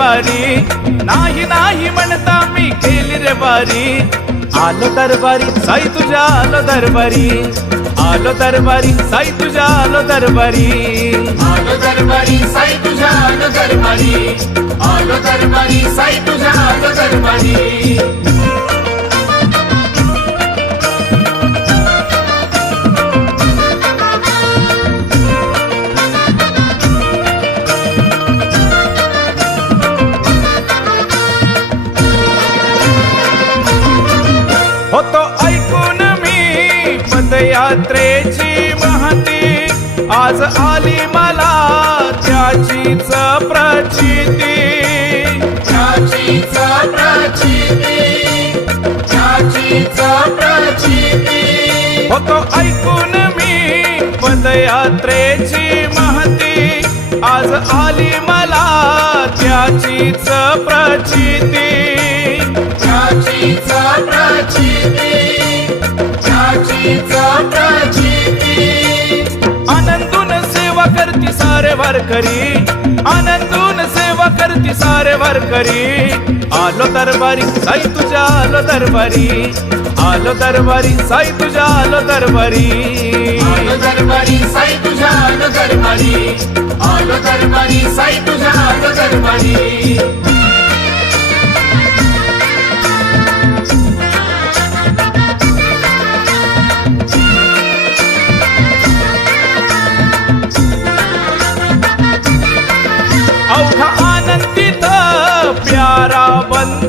दरबारी, नाही नाही म्हणता मी केली रे बारी. आलो दरबारी साई तुझ्या आलो दरबारी, आलो दरबारी साई तुझ्या आलो दरबारी. आलो दरबारी साई तुझ्या आलो दरबारी, आलो दरबारी साई तुझ्या आलो दरबारी. होतो ऐकून मी पदयात्रेची महती, आज आली मला त्याचीच प्रचिती. त्याचीच प्रचिती, त्याचीच प्रचिती. होतो ऐकून मी पदयात्रेची महती, आज आली मला त्याचीच प्रचिती. त्याचीच प्रचिती, त्याचीच प्रचिती. आनंदून सेवा करती सारे वारकरी, आनंदून सेवा करती सारे वारकरी. आलो दरबारी साई तुझ्या आलो दरबारी, आलो दरबारी साई तुझ्या आलो दरबारी. आलो दरबारी साई तुझ्या आलो दरबारी, आलो दरबारी साई तुझ्या आलो दरबारी. अवघा आनंदित प्यारा बंद